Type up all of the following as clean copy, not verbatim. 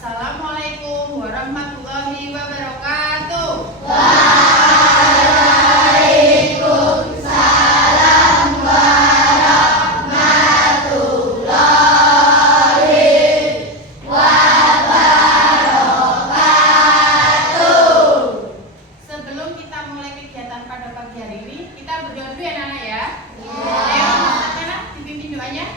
Assalamualaikum warahmatullahi wabarakatuh. Waalaikumsalam warahmatullahi wabarakatuh. Sebelum kita mulai kegiatan pada pagi hari ini, kita berdoa dulu ya anak-anak ya. Ya. Ayo, anak-anak dipimpin doanya.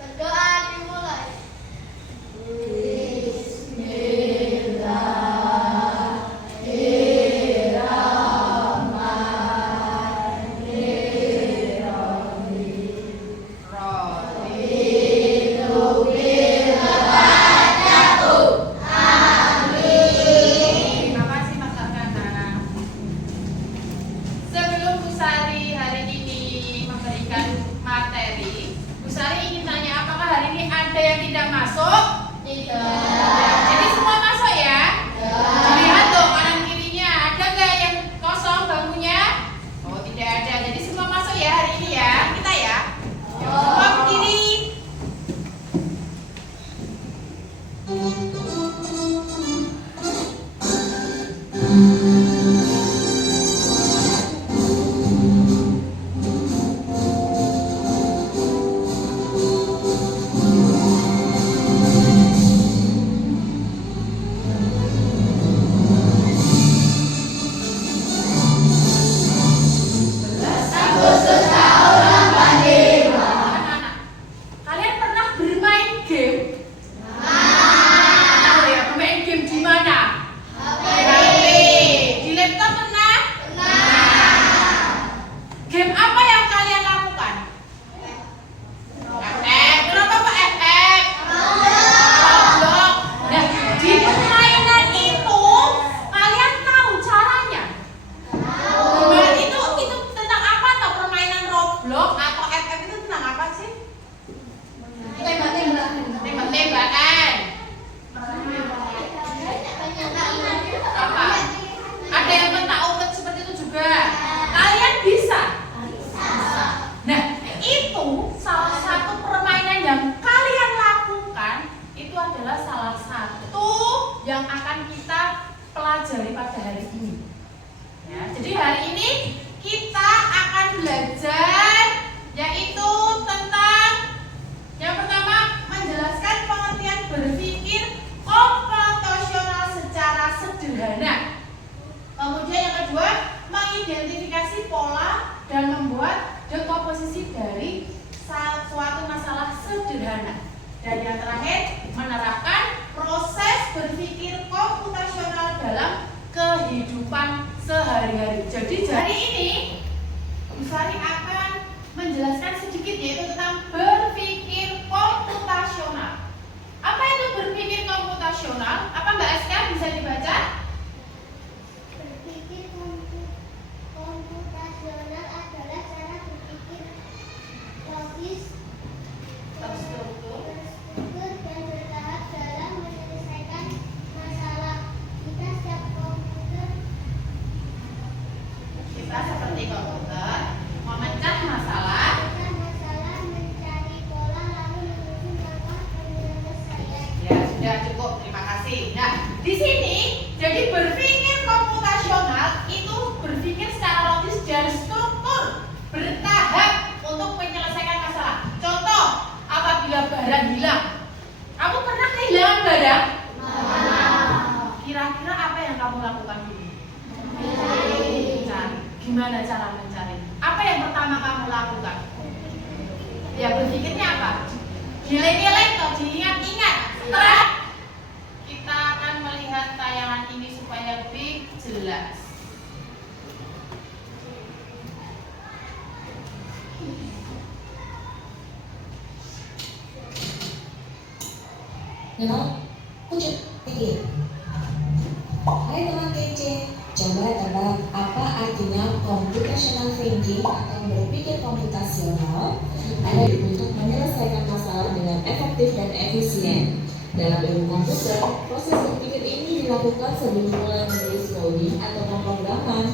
Berdoa dimulai. Terima kasih Mas Arkana. Sebelum Bu Sari hari ini memberikan materi, Bu Sari ingin tanya apakah hari ini ada yang tidak masuk? Tidak. Jadi semua masuk ya? Dilihat dong kanan kirinya, ada nggak yang kosong bangkunya? Oh tidak ada, jadi semua masuk ya hari ini ya, kita ya. Semua berdiri. Agustus tahun 85. Anak-anak, kalian pernah bermain game? Tahu ya, bermain game di mana? HP. Di laptop pernah? Game apa yang kalian lakukan? FF. Kenapa Pak FF? Roblox. Nah, di permainan itu kalian tahu caranya? Permainan itu tentang apa atau permainan Roblox atau FF itu tentang apa sih? Tembak-tembakan. Apa? Ada yang petak umpet seperti itu juga. Kalian bisa? Nah, itu salah satu permainan yang kalian lakukan. Itu adalah salah satu yang akan kita pelajari pada hari ini. Ya, jadi hari ini kita akan belajar yaitu tentang yang pertama menjelaskan pengertian berpikir komputasional secara sederhana. Kemudian yang kedua mengidentifikasi pola dan membuat dekomposisi dari suatu masalah sederhana. Dan yang terakhir menerapkan proses berpikir komputasional dalam kehidupan sehari-hari. Jadi hari ini Bu Sari akan menjelaskan sedikit yaitu tentang berpikir komputasional. Apa itu berpikir komputasional? Apa Mbak Eska bisa dibaca? Berpikir komputasional adalah cara berpikir logis, Terstruktur. terstruktur dan bertahap dalam menyelesaikan masalah. Setiap komputer Kita seperti komputer memecah masalah. mencari pola lalu menyusun langkah penyelesaian. Ya sudah cukup, terima kasih. Nah di sini jadi berpikir komputasional itu berpikir secara logis dan struktur bertahap untuk menyelesaikan masalah. Contoh, apabila barang hilang, kamu pernah kehilangan barang? Kira-kira apa yang kamu lakukan dulu? Mencari. Gimana cara mencari? Apa yang pertama kamu lakukan? Ya berpikirnya apa? Nilai-nilai atau diingat-ingat. Setelah kita akan melihat tayangan ini supaya lebih jelas. Nama wujud pikir. Hai teman kece, coba tebak apa artinya computational thinking atau berpikir komputasional? Ada untuk menyelesaikan masalah dengan efektif dan efisien. Dalam ilmu komputer, proses berpikir ini dilakukan sebelum mulai menulis coding atau pemrograman.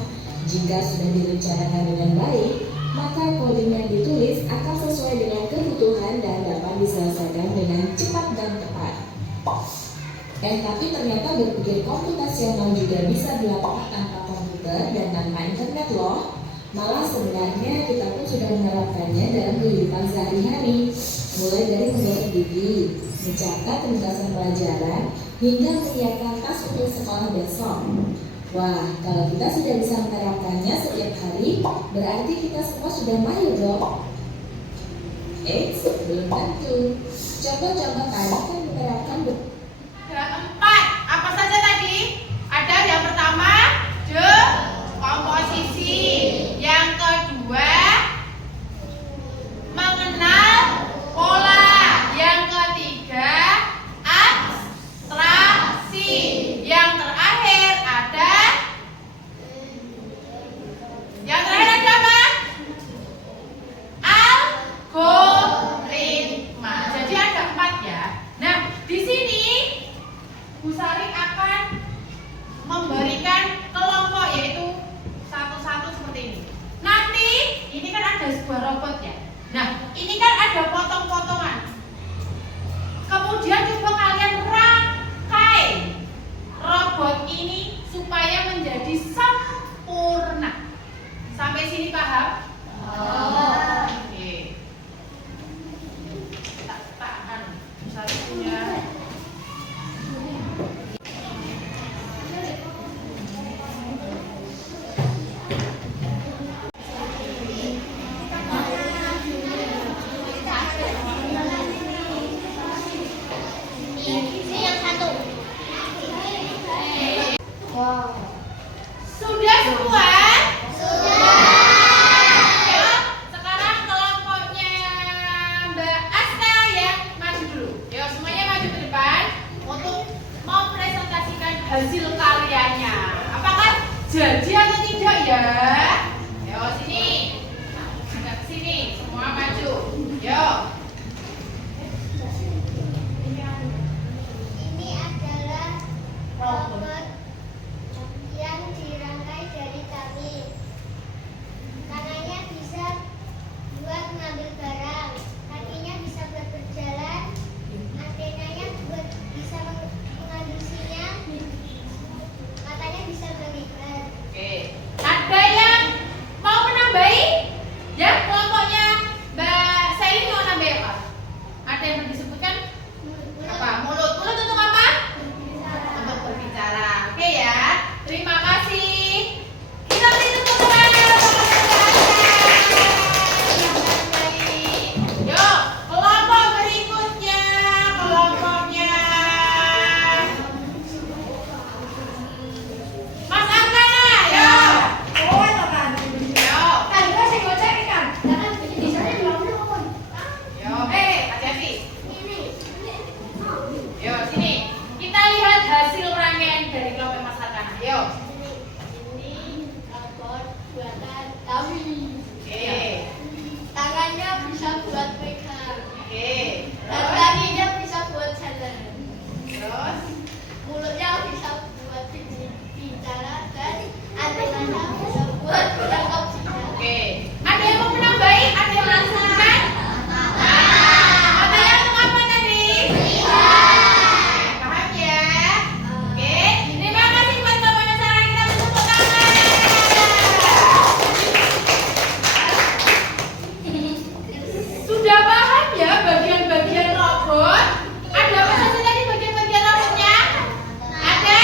Jika sudah direncanakan dengan baik, maka coding yang ditulis akan sesuai dengan kebutuhan dan dapat diselesaikan dengan cepat dan tepat. Tapi ternyata berpikir komputasional juga bisa dilakukan tanpa komputer dan tanpa internet loh. Malah sebenarnya kita pun sudah menerapkannya dalam kehidupan sehari-hari, mulai dari menggosok gigi, mencatat tugasan pelajaran, hingga menyiapkan tas untuk sekolah besok. Wah, kalau kita sudah bisa menerapkannya setiap hari, berarti kita semua sudah mahir dong. Belum tentu. Coba-coba kalian kan menerapkan Ada 4. Apa saja tadi? Ada yang pertama, komposisi. Yang kedua, mengenal pola. Yang ketiga, abstraksi. Yang terakhir ada apa? Algoritma. Jadi ada 4 ya. Nah, di sini Bu Sari akan memberikan kelompok, yaitu satu-satu seperti ini. Nanti ini kan ada sebuah robot ya. Nah, ini kan ada potong-potongan. Kemudian coba kalian rangkai robot ini supaya menjadi sempurna. Sampai sini paham? Oke. Tahan. Bu Sari punya. Ini yang satu. Wow. Sudah semua? Ayo, sekarang kelompoknya Mbak Aska yang maju dulu. Yo, semuanya maju ke depan untuk mempresentasikan hasil karyanya. Apakah jadi atau tidak ya? Yo, sini. Agak ke sini, semua maju. Yo. Ini adalah robot yang dirangkai dari kami. Tangannya bisa buat mengambil barang, kakinya bisa buat berjalan, antenanya buat bisa mengandungsinya, matanya bisa berlipat. Oke. Ada yang mau menambahi? Ya, kelompoknya Mbak Selin mau nambah apa? Ada yang disebutkan? Apa? Mulut. Mulut untuk apa? Untuk berbicara. Oke ya. Terima kasih. Kita beri tepuk tangan untuk Yuk, kelompok berikutnya. Kelompoknya Mas Angkana, yuk. Yuk, hati-hati. Yuk, sini. Kita lihat hasil rangkaian dari kelompok Mas Arkana. Yuk. Ini robot buatan kami. Oke. Tangannya bisa buat pegang, Oke. dan Terus? kakinya bisa buat jalan. Terus? Mulutnya bisa buat bicara, dan antenanya bisa buat menangkap sinyal. Oke. Ada yang mau menambahi? Ada yang melangsungkan? Katanya untuk apa tadi? Paham ya? Oke. Terima kasih buat teman-teman Sarah. Kita bertepuk tangan. Sudah paham ya bagian-bagian robot? Ada apa saja tadi bagian-bagian robotnya? Ada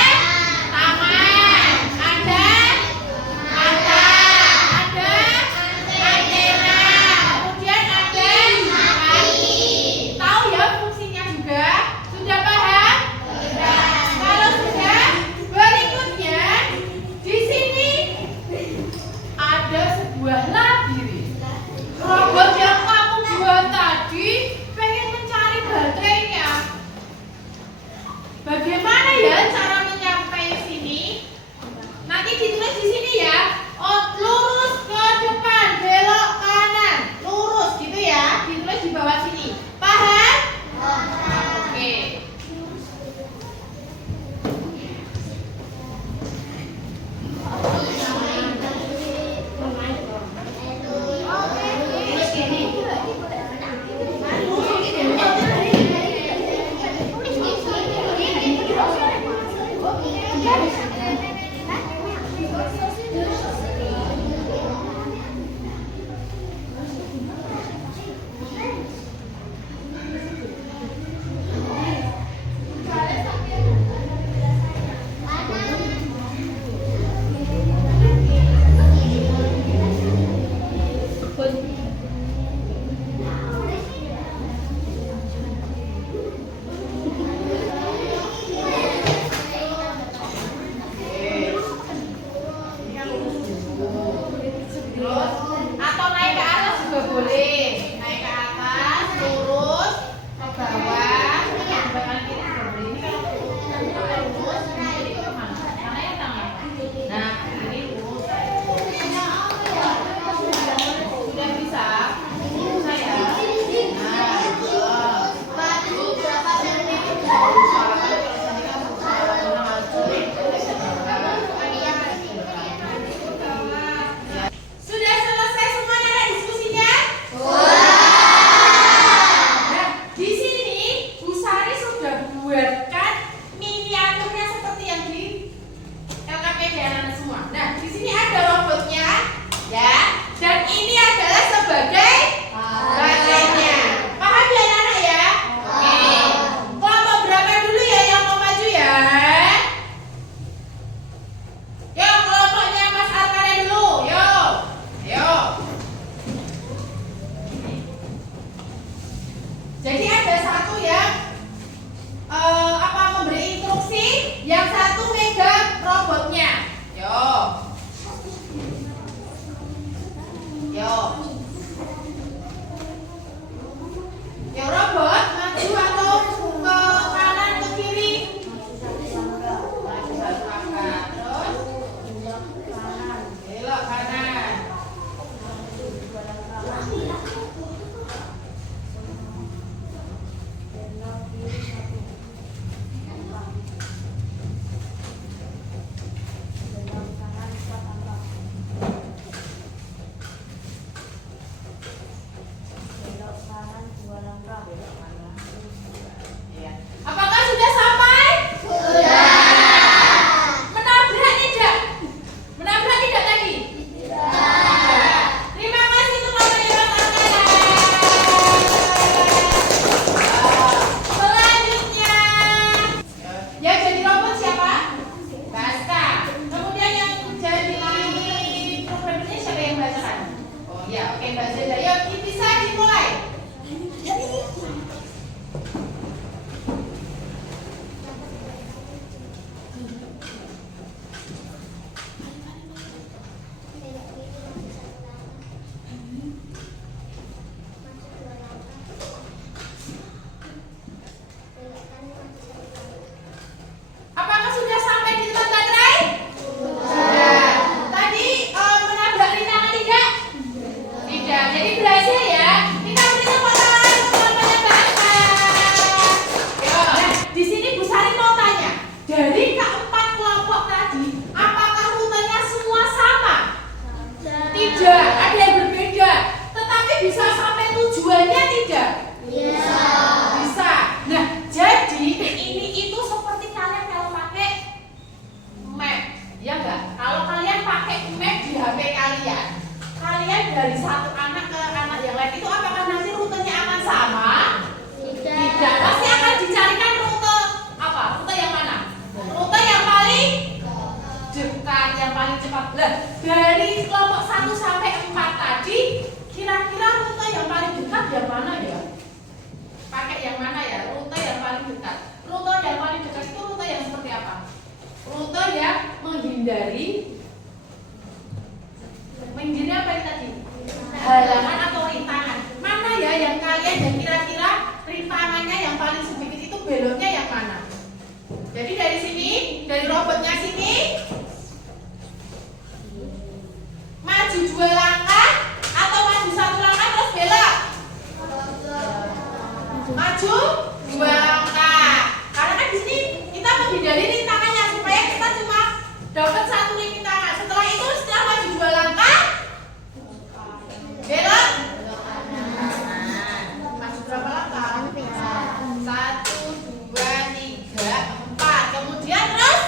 dari satu anak ke anak yang lain itu apakah nanti rutenya akan sama? Tidak, pasti akan dicarikan rute apa? Rute yang mana? Rute yang paling dekat, yang paling cepat. Nah, dari kelompok 1 sampai 4 tadi, kira-kira rute yang paling dekat yang mana ya? Pakai yang mana ya? Rute yang paling dekat. Rute yang paling dekat itu rute yang seperti apa? Rute yang menghindari apa yang tadi? Halangan atau rintangan. Mana ya yang kalian dan kira-kira rintangannya yang paling sedikit itu beloknya yang mana? Jadi dari sini, dari robotnya sini maju 2 langkah atau maju 1 langkah terus belok? Maju 2 langkah. Karena kan di sini kita menghindari rintangannya supaya kita cuma dapat 1 rintangan. Setelah itu setelah maju 2 langkah belok. Maju berapa langkah? 1, 2, 3, 4. Kemudian terus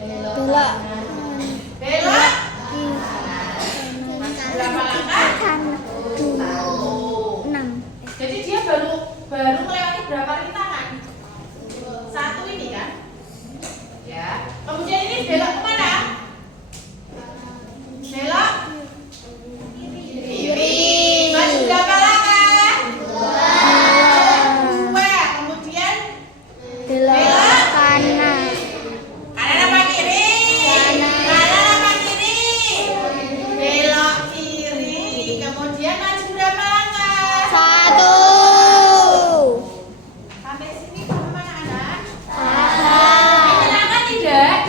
Belok. belok. Berapa langkah? 6. Jadi dia baru melewati berapa rintangan? 1 ini kan? Ya. Kemudian ini belok kemana? Belok kiri. Maju berapa langkah? 2. Kemudian Belok kanan. kanan apa kiri? Kanan apa kiri? Belok kiri. Kemudian maju berapa langkah? 1. Sampai sini sampai mana anak? Paham. Menyenangkan tidak?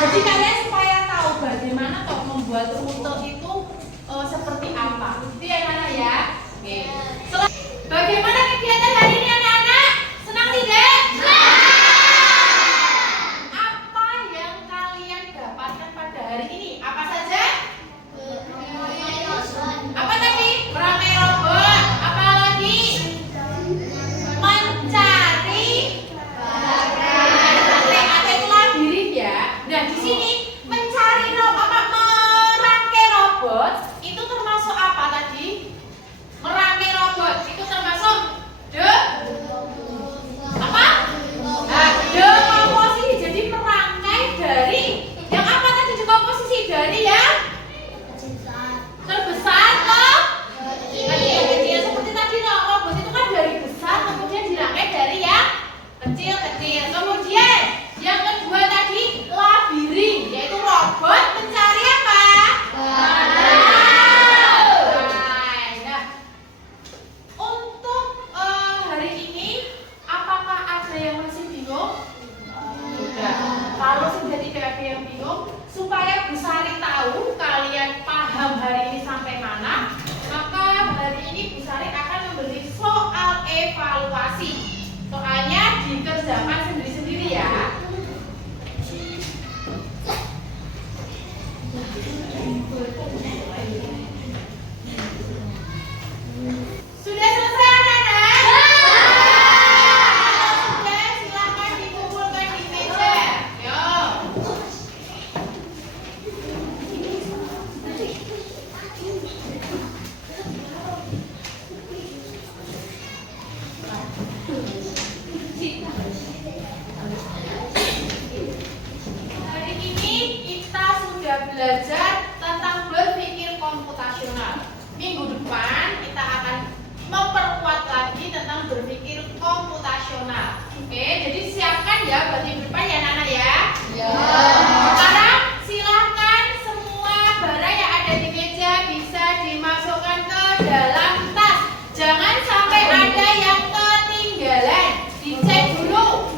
Jadi kalian supaya tahu bagaimana toh membuat rute itu seperti apa. Itu ya anak ya. Oke. Bagaimana kegiatan hari ini anak-anak? Senang tidak? Apa yang kalian dapatkan pada hari ini? Apa saja? Apa tadi? Meramai robot. Apa lagi? Mencari baterai atau itu labirin ya. Nah di sini mencari merangkai robot itu termasuk apa tadi? Merangkai robot itu termasuk apa? Nah, dekomposisi. Jadi merangkai dari yang apa tadi dekomposisi? Dari yang terbesar ke kecil-kecil. Seperti tadi robot itu kan dari besar kemudian dirangkai dari yang kecil-kecil. Kemudian yang kedua tadi labirin, yaitu robot mencari apa? Nah, untuk hari ini apakah ada yang masih bingung? Tidak. Kalau sudah tidak ada yang bingung, supaya Bu Sari tahu kalian paham hari ini sampai mana, maka hari ini Bu Sari akan memberi soal evaluasi. Soalnya dikerjakan sendiri-sendiri ya. Sudah selesai anak-anak? Sudah, silakan dikumpulkan di meja. Yuk. Hari ini kita sudah belajar tentang berpikir komputasional. Minggu depan kita akan memperkuat lagi tentang berpikir komputasional. Oke, jadi siapkan ya buat minggu depan ya Nana ya. Sekarang silakan semua barang yang ada di meja bisa dimasukkan ke dalam tas. Jangan sampai ada yang ketinggalan. Dicek dulu.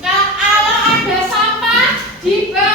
Kalau ada sampah dibawa.